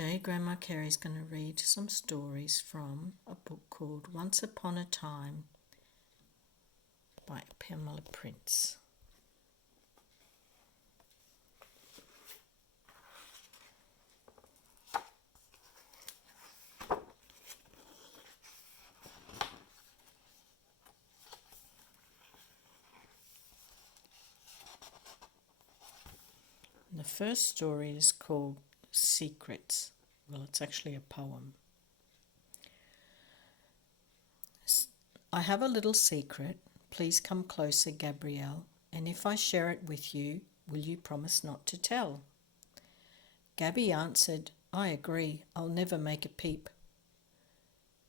Today Grandma Carey's going to read some stories from a book called Once Upon a Time by Pamela Prince. The first story is called Secrets. Well, it's actually a poem. I have a little secret. Please come closer, Gabrielle, and if I share it with you, will you promise not to tell? Gabby answered, I agree. I'll never make a peep.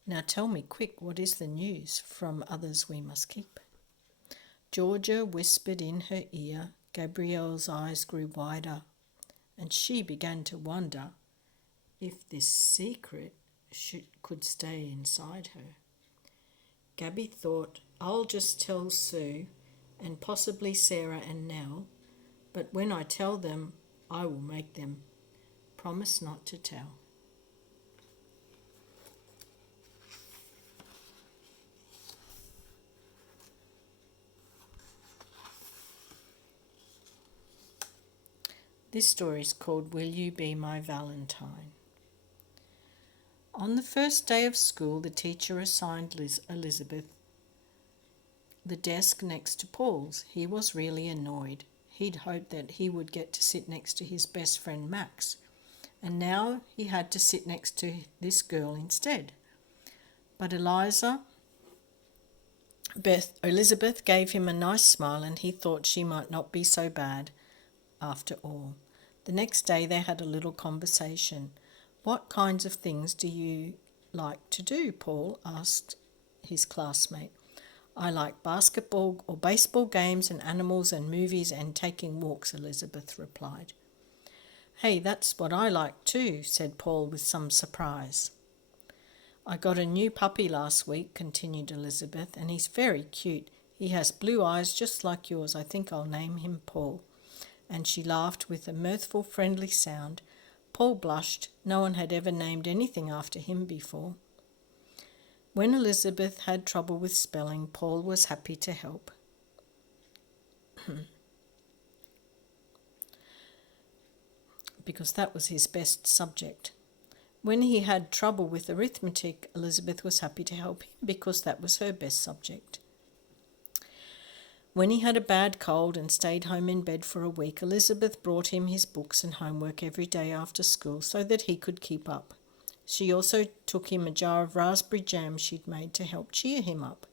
Now tell me quick, what is the news? From others we must keep. Georgia whispered in her ear. Gabrielle's eyes grew wider, and she began to wonder if this secret could stay inside her. Gabby thought, I'll just tell Sue and possibly Sarah and Nell, but when I tell them, I will make them promise not to tell. This story is called Will You Be My Valentine? On the first day of school, the teacher assigned Elizabeth the desk next to Paul's. He was really annoyed. He'd hoped that he would get to sit next to his best friend Max, and now he had to sit next to this girl instead. But Elizabeth gave him a nice smile, and he thought she might not be so bad after all. The next day they had a little conversation. What kinds of things do you like to do? Paul asked his classmate. I like basketball or baseball games and animals and movies and taking walks, Elizabeth replied. Hey, that's what I like too, said Paul with some surprise. I got a new puppy last week, continued Elizabeth, and he's very cute. He has blue eyes just like yours. I think I'll name him Paul. And she laughed with a mirthful, friendly sound. Paul blushed. No one had ever named anything after him before. When Elizabeth had trouble with spelling, Paul was happy to help. Because that was his best subject. When he had trouble with arithmetic, Elizabeth was happy to help him because that was her best subject. When he had a bad cold and stayed home in bed for a week, Elizabeth brought him his books and homework every day after school so that he could keep up. She also took him a jar of raspberry jam she'd made to help cheer him up.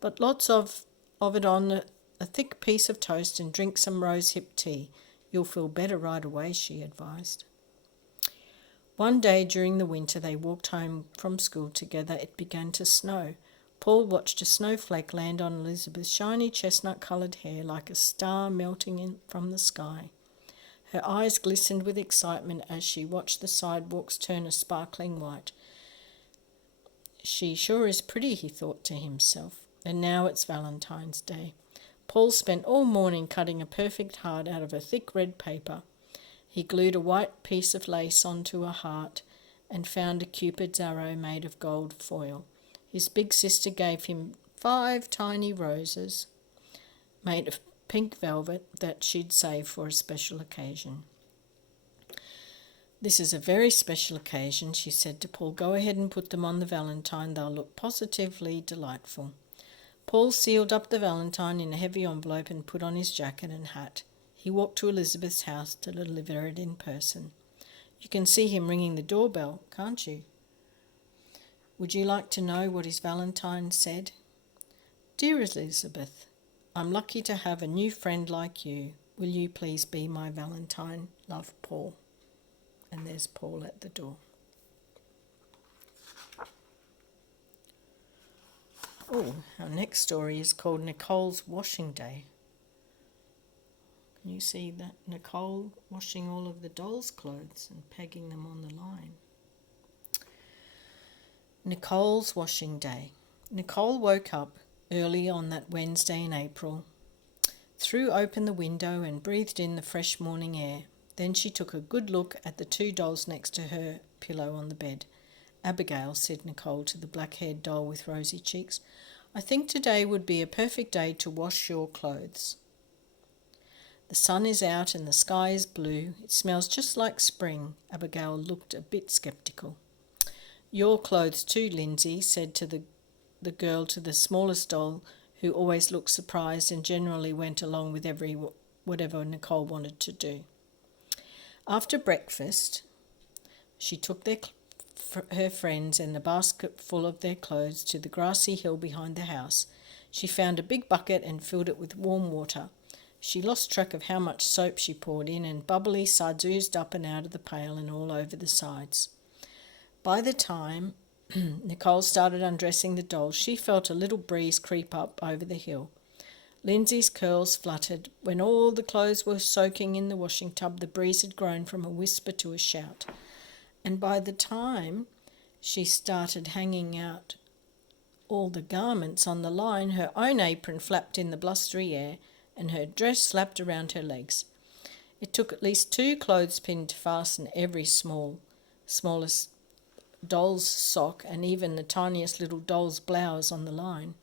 But lots of it on a thick piece of toast and drink some rosehip tea. You'll feel better right away, she advised. One day during the winter they walked home from school together. It began to snow. Paul watched a snowflake land on Elizabeth's shiny chestnut-coloured hair like a star melting in from the sky. Her eyes glistened with excitement as she watched the sidewalks turn a sparkling white. She sure is pretty, he thought to himself. And now it's Valentine's Day. Paul spent all morning cutting a perfect heart out of a thick red paper. He glued a white piece of lace onto a heart and found a Cupid's arrow made of gold foil. His big sister gave him 5 tiny roses made of pink velvet that she'd saved for a special occasion. This is a very special occasion, she said to Paul. Go ahead and put them on the valentine. They'll look positively delightful. Paul sealed up the valentine in a heavy envelope and put on his jacket and hat. He walked to Elizabeth's house to deliver it in person. You can see him ringing the doorbell, can't you? Would you like to know what his valentine said? Dear Elizabeth, I'm lucky to have a new friend like you. Will you please be my valentine? Love, Paul. And there's Paul at the door. Oh, our next story is called Nicole's Washing Day. Can you see that? Nicole washing all of the dolls' clothes and pegging them on the line. Nicole's Washing Day. Nicole woke up early on that Wednesday in April, threw open the window and breathed in the fresh morning air. Then she took a good look at the two dolls next to her pillow on the bed. "Abigail," said Nicole to the black-haired doll with rosy cheeks, "I think today would be a perfect day to wash your clothes. The sun is out and the sky is blue. It smells just like spring." Abigail looked a bit sceptical. "Your clothes too, Lindsay," said to the girl to the smallest doll, who always looked surprised and generally went along with whatever Nicole wanted to do. After breakfast, she took her friends and the basket full of their clothes to the grassy hill behind the house. She found a big bucket and filled it with warm water. She lost track of how much soap she poured in, and bubbly suds oozed up and out of the pail and all over the sides. By the time Nicole started undressing the dolls, she felt a little breeze creep up over the hill. Lindsay's curls fluttered. When all the clothes were soaking in the washing tub, the breeze had grown from a whisper to a shout. And by the time she started hanging out all the garments on the line, her own apron flapped in the blustery air and her dress slapped around her legs. It took at least 2 clothespins to fasten every smallest doll's sock and even the tiniest little doll's blouse on the line.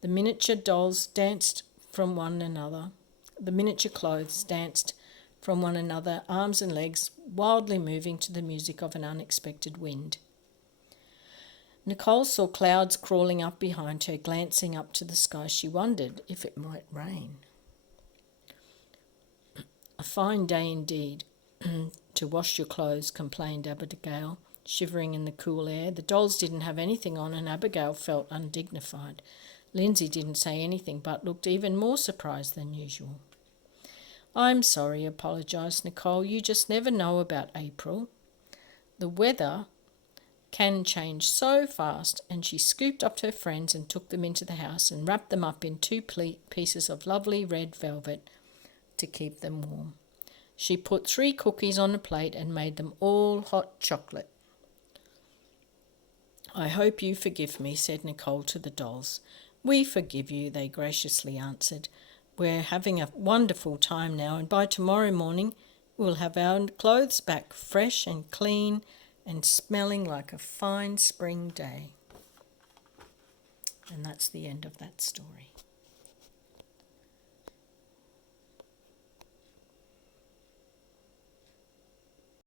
The miniature dolls danced from one another. The miniature clothes danced from one another, arms and legs wildly moving to the music of an unexpected wind. Nicole saw clouds crawling up behind her. Glancing up to the sky, she wondered if it might rain. "A fine day indeed to wash your clothes," complained Abigail, shivering in the cool air. The dolls didn't have anything on, and Abigail felt undignified. Lindsay didn't say anything, but looked even more surprised than usual. "I'm sorry," apologised Nicole. "You just never know about April. The weather can change so fast." And she scooped up her friends and took them into the house and wrapped them up in 2 pieces of lovely red velvet to keep them warm. She put 3 cookies on a plate and made them all hot chocolate. "I hope you forgive me," said Nicole to the dolls. "We forgive you," they graciously answered. "We're having a wonderful time now, and by tomorrow morning we'll have our clothes back fresh and clean and smelling like a fine spring day." And that's the end of that story.